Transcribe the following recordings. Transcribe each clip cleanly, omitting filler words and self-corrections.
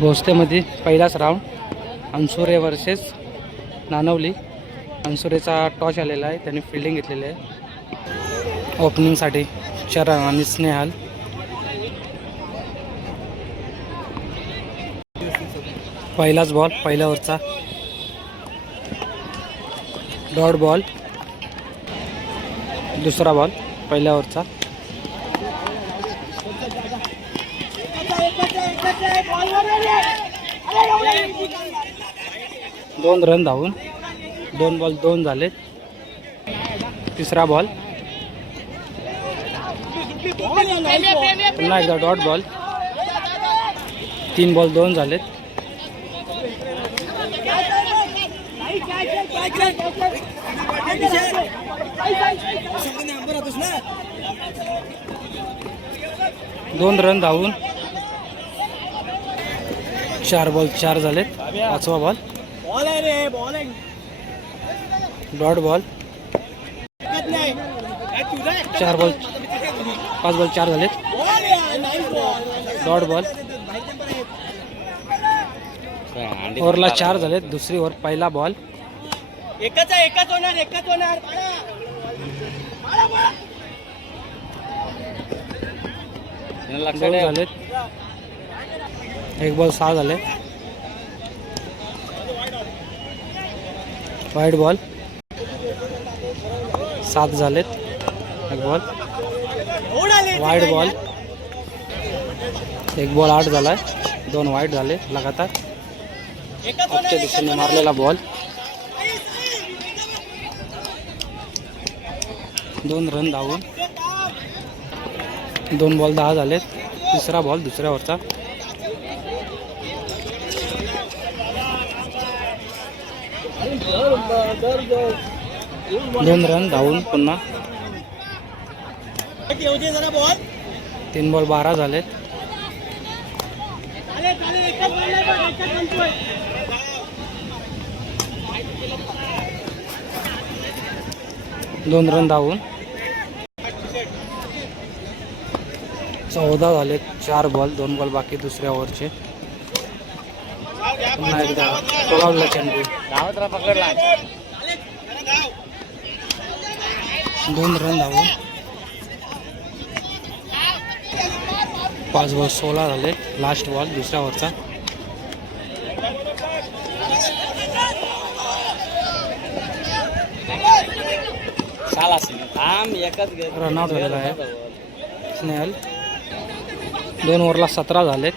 भोसलेमध्ये पहिलाच round Ansure versus नानवली. अनसुरेचा toss आलेला आहे, त्यांनी फिल्डिंग घेतलेली आहे. ओपनिंगसाठी चरण आणि स्नेहल. पहिलाच बॉल पहिल्या ओव्हरचा. Dot ball. दुसरा बॉल पहिल्या ओव्हरचा. दोन रन धावून 2 बॉल 2 झाले. तिसरा बॉल. पुन्हा एकदा डॉट बॉल. 3 बॉल 2 झालेत. दोन रन धावून 4 बॉल 4 झालेत. पाचवा ball. Dot ball. 4 ball 5 ball 4 झालेत. Dot ball. ओव्हरला 4 झालेत. दुसरी ओव्हर पहिला बॉल. एकच होणार. 2 झालेत. 1 बॉल 6 झाले. वाईड बॉल 7 झालेत. 1 बॉल. Wide ball. 1 बॉल 8 झालाय. 2 वाईड झाले लगातार. ऑफच्या दिशेने मारलेला बॉल. 2 रन धावून 2 बॉल 10 झालेत. तिसरा बॉल दुसऱ्या ओव्हरचा. दोन रन धावून पुन्हा 3 बॉल 12 झालेत. दोन रन धावून 14 झाले. 4 बॉल 2 बॉल बाकी दुसऱ्या ओव्हरचे. पुन्हा एकदा पळवला चेंडू. 2 रन धावून 5 बॉल 16 झाले. लास्ट बॉल दुसऱ्या ओव्हरचा. रनआउट झालेला आहे स्नेहल. 2 ओव्हरला 17 झालेत.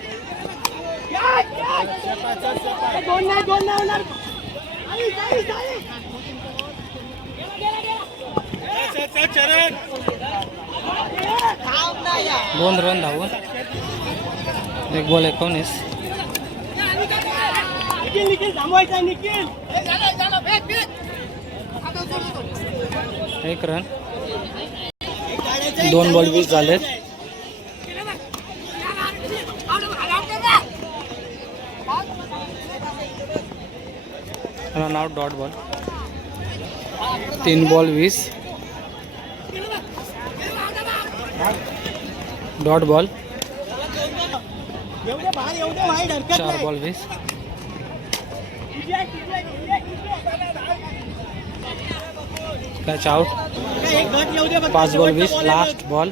दोन रन धावून 1 बॉल 19. 1 रन. 2 बॉल 20 झालेत. Run out. Dot ball. 3 ball 20. Dot ball. 4 ball 20. Catch out. 5 ball 20. Last ball.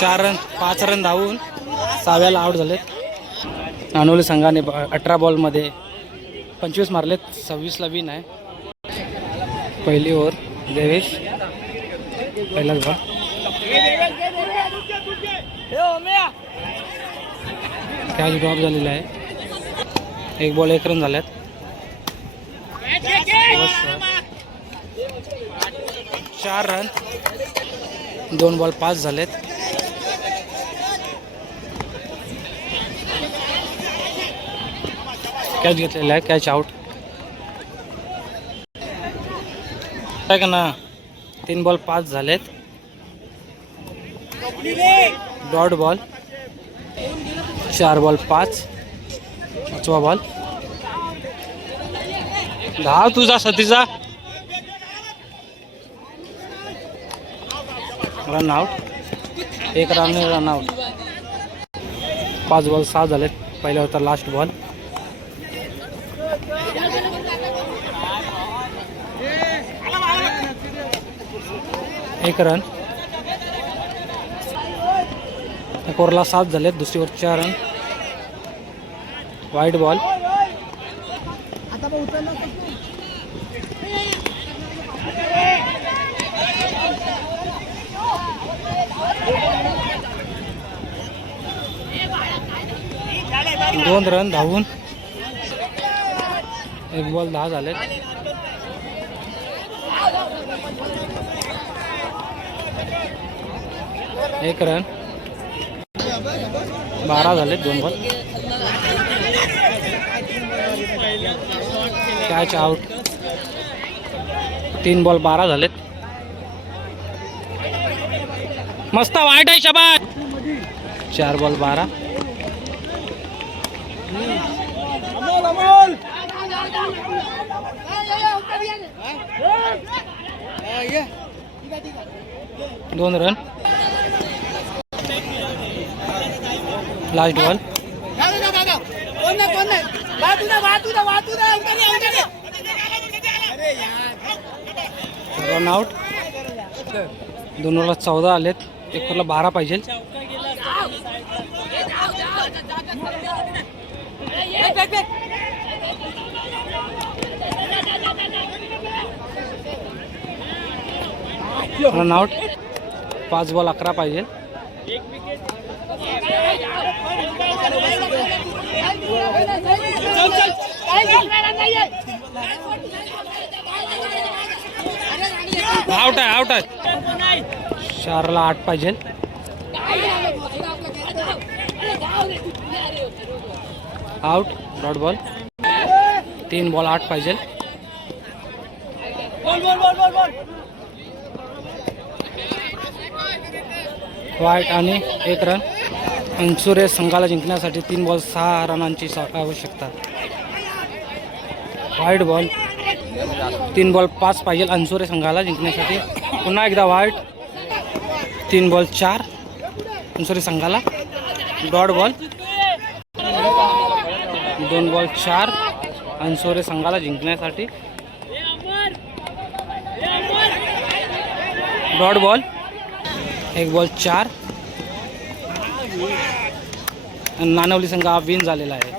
चार रन 5 रन धावून 6व्याला आउट झालेत. नानवली संघाने 18 बॉलमध्ये 25 मारलेत. 26ला विन आहे. पहिली ओव्हर देवेश. पहिलाच बॉल. कॅच ड्रॉप झालेला आहे. 1 बॉल 1 रन झाल्यात. 4 रन. 2 बॉल 5 झालेत. कॅच घेतलेला आहे. Catch out. काय का ना 3 बॉल 5 झालेत. Dot ball 4 ball 5. 5वा बॉल. धाव तुझा सतीचा. Run out. 1 run out. 5 ball 6 झालेत. पहिला होता लास्ट बॉल. एक रन. एक ओव्हरला 7 झालेत. दुसरी ओव्हर 4 रन. वाईट बॉल. दोन रन धावून. 1 बॉल 10 झालेत. एक रन. 12 झालेत. 2 बॉल. Catch out. 3 बॉल 12 झालेत. मस्त वाईट आहे शाबास. 4 बॉल 12. दोन run. Last ball. Run out. 2 ओव्हरला 14 आलेत. 1 ओव्हरला 12 पाहिजे. Run out. 5 बॉल 11 पाहिजे. आउट आहे. आउट आहे. 4ला 8 पाहिजे. आउट. Dot ball. 3 बॉल 8 पाहिजे. वाईट आणि 1 रन. अंसुरे संघाला जिंकण्यासाठी 3 बॉल 6 रनांची आवश्यकता. वाईट बॉल. 3 बॉल 5 पाहिजे अंसुरे संघाला जिंकण्यासाठी. पुन्हा एकदा वाईट. 3 बॉल 4 अंसुरे संघाला. Dot ball. 2 बॉल 4 अंसुरे संघाला जिंकण्यासाठी. Dot ball. 1 बॉल 4. नानवली संघ हा विन झालेला आहे.